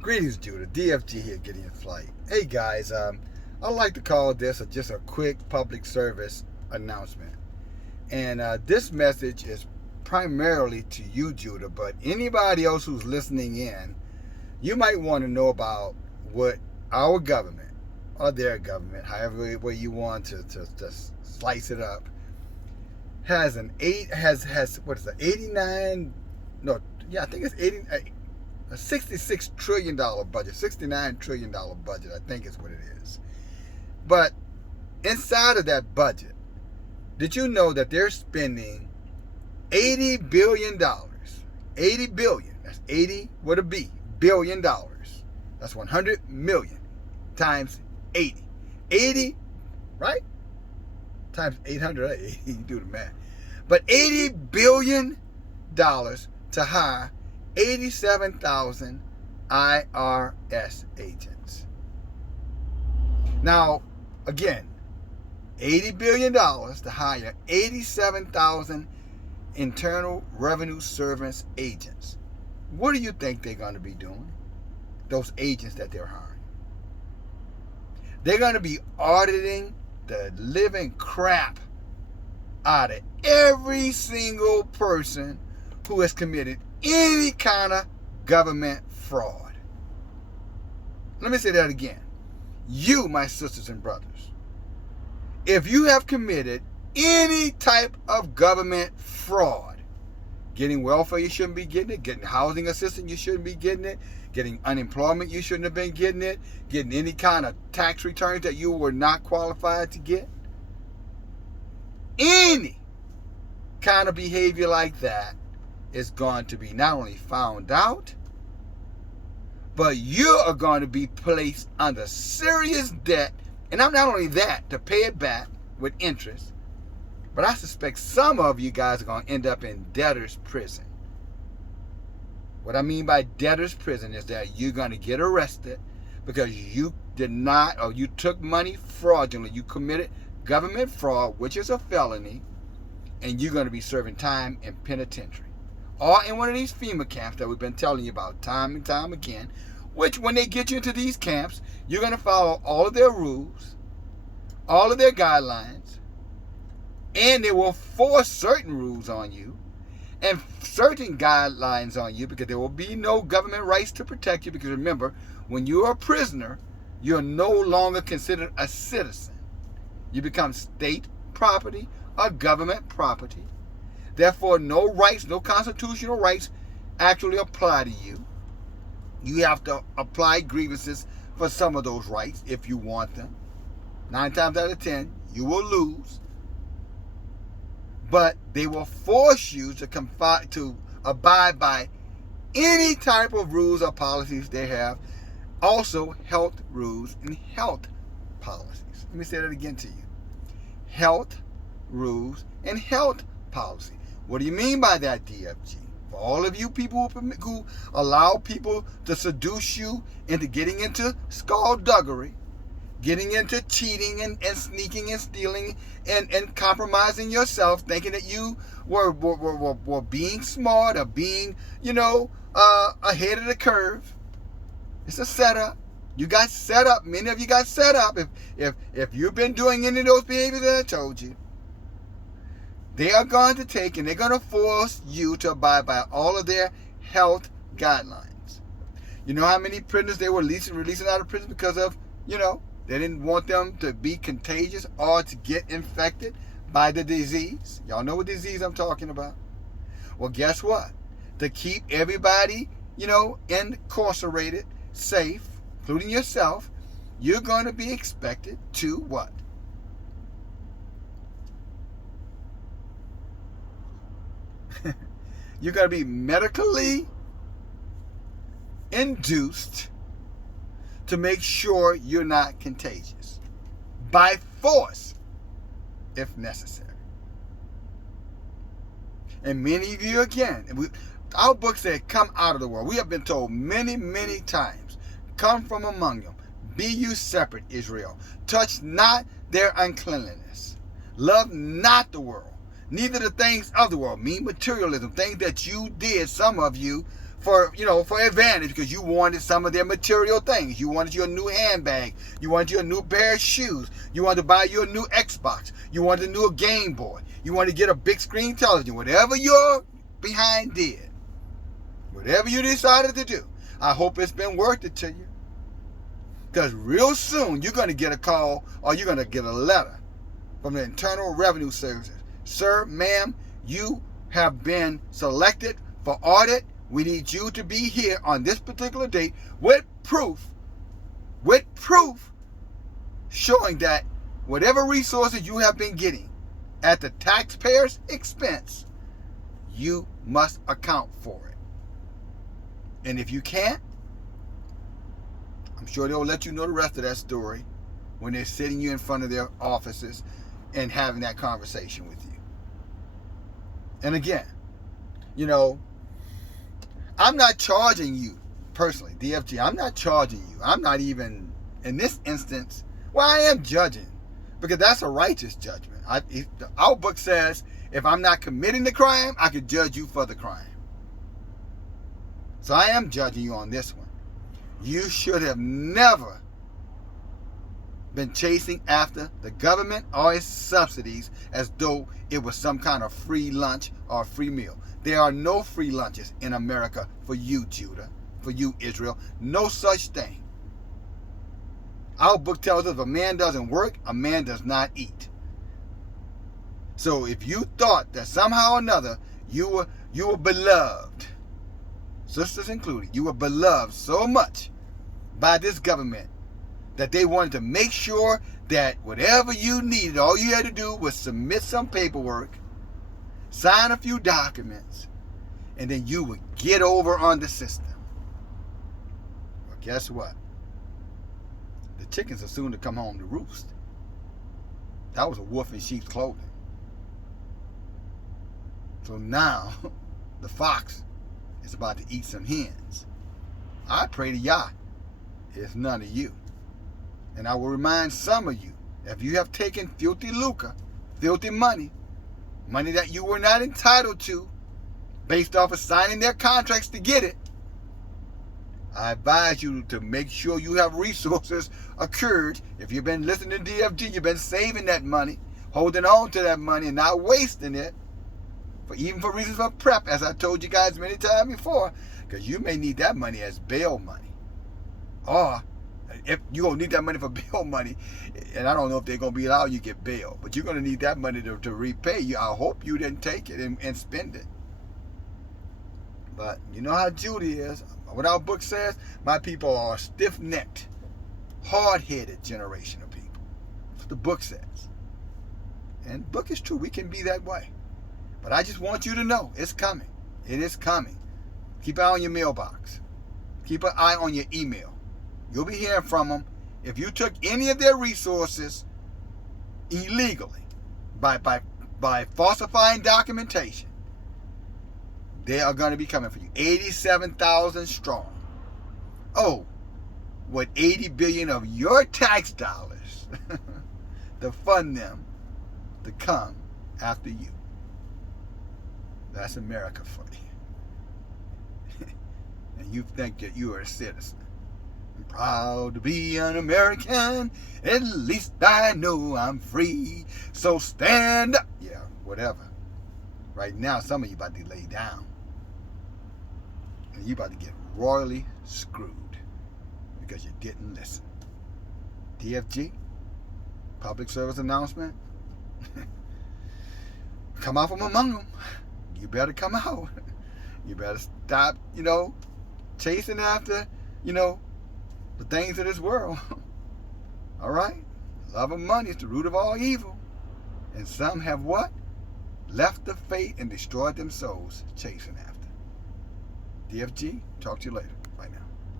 Greetings, Judah. DFG here, getting in flight. Hey guys, I'd like to call this just a quick public service announcement. And this message is primarily to you, Judah, but anybody else who's listening in, you might want to know about what our government or their government, however way you want to slice it up, has what is it, 89? No, yeah, I think it's 80. A $66 trillion budget, $69 trillion budget, I think is what it is. But inside of that budget, did you know that they're spending $80 billion? 80 billion. That's 80 with a B. Billion dollars. That's 100 million times 80. 80, right? Times 800. You do the math. But $80 billion to hire 87,000 IRS agents. Now, again, $80 billion to hire 87,000 Internal Revenue Service agents. What do you think they're going to be doing? Those agents that they're hiring. They're going to be auditing the living crap out of every single person who has committed any kind of government fraud. Let me say that again. You, my sisters and brothers, if you have committed any type of government fraud, getting welfare you shouldn't be getting it, getting housing assistance you shouldn't be getting it, getting unemployment you shouldn't have been getting it, getting any kind of tax returns that you were not qualified to get, any kind of behavior like that is going to be not only found out, but you are going to be placed under serious debt. And I'm not only that, to pay it back with interest, but I suspect some of you guys are going to end up in debtor's prison. What I mean by debtor's prison is that you're going to get arrested because you did not, or you took money fraudulently. You committed government fraud, which is a felony, and you're going to be serving time in penitentiary. Or in one of these FEMA camps that we've been telling you about time and time again, which when they get you into these camps, you're going to follow all of their rules, all of their guidelines, and they will force certain rules on you and certain guidelines on you because there will be no government rights to protect you because remember, when you're a prisoner, you're no longer considered a citizen. You become state property or government property. Therefore, no rights, no constitutional rights actually apply to you. You have to apply grievances for some of those rights if you want them. 9 times out of 10, you will lose. But they will force you to abide by any type of rules or policies they have. Also, health rules and health policies. Let me say that again to you. Health rules and health policy. What do you mean by that, DFG? For all of you people who allow people to seduce you into getting into skullduggery, getting into cheating and sneaking and stealing and compromising yourself, thinking that you were being smart or being, ahead of the curve. It's a setup. You got set up. Many of you got set up. If you've been doing any of those behaviors that I told you, they are going to take and they're going to force you to abide by all of their health guidelines. You know how many prisoners they were releasing out of prison because of, they didn't want them to be contagious or to get infected by the disease. Y'all know what disease I'm talking about. Well, guess what? To keep everybody, incarcerated, safe, including yourself, you're going to be expected to what? You're going to be medically induced to make sure you're not contagious by force if necessary. And many of you, again, our book said, come out of the world. We have been told many, many times, come from among them. Be you separate, Israel. Touch not their uncleanliness. Love not the world, neither the things of the world. Mean materialism, things that you did, some of you, for advantage because you wanted some of their material things. You wanted your new handbag. You wanted your new pair of shoes. You wanted to buy your new Xbox. You wanted a new Game Boy. You wanted to get a big screen television. Whatever your behind did, whatever you decided to do, I hope it's been worth it to you. Because real soon you're going to get a call or you're going to get a letter from the Internal Revenue Service. Sir, ma'am, you have been selected for audit. We need you to be here on this particular date with proof showing that whatever resources you have been getting at the taxpayer's expense, you must account for it. And if you can't, I'm sure they'll let you know the rest of that story when they're sitting you in front of their offices and having that conversation with you. And again, I'm not charging you personally, DFG. I'm not charging you. I'm not even, in this instance, well, I am judging because that's a righteous judgment. Our book says if I'm not committing the crime, I could judge you for the crime. So I am judging you on this one. You should have never been chasing after the government or its subsidies as though it was some kind of free lunch or free meal. There are no free lunches in America for you, Judah, for you, Israel. No such thing. Our book tells us if a man doesn't work, a man does not eat. So if you thought that somehow or another you were beloved, sisters included, you were beloved so much by this government that they wanted to make sure that whatever you needed, all you had to do was submit some paperwork, sign a few documents, and then you would get over on the system. Well, guess what? The chickens are soon to come home to roost. That was a wolf in sheep's clothing. So now, the fox is about to eat some hens. I pray to Yah, it's none of you. And I will remind some of you, if you have taken filthy lucre, filthy money that you were not entitled to, based off of signing their contracts to get it, I advise you to make sure you have resources accrued. If you've been listening to DFG, you've been saving that money, holding on to that money and not wasting it, even for reasons of prep, as I told you guys many times before, because you may need that money as bail money. Or if you're going to need that money for bail money, and I don't know if they're going to be allowed you to get bail, but you're going to need that money to repay you. I hope you didn't take it and spend it. But you know how Judy is. What our book says, my people are a stiff-necked, hard-headed generation of people. That's what the book says. And the book is true. We can be that way. But I just want you to know it's coming. It is coming. Keep an eye on your mailbox. Keep an eye on your email. You'll be hearing from them. If you took any of their resources illegally by falsifying documentation, they are going to be coming for you. 87,000 strong. Oh, with $80 billion of your tax dollars to fund them to come after you. That's America for you. And you think that you are a citizen. I'm proud to be an American. At least I know I'm free. So stand up. Yeah, whatever. Right now, some of you about to lay down. And you about to get royally screwed because you didn't listen. DFG, public service announcement. Come out from among them. You better come out. You better stop, chasing after, the things of this world. All right? Love of money is the root of all evil. And some have what? Left the faith and destroyed them souls chasing after. DFG, talk to you later.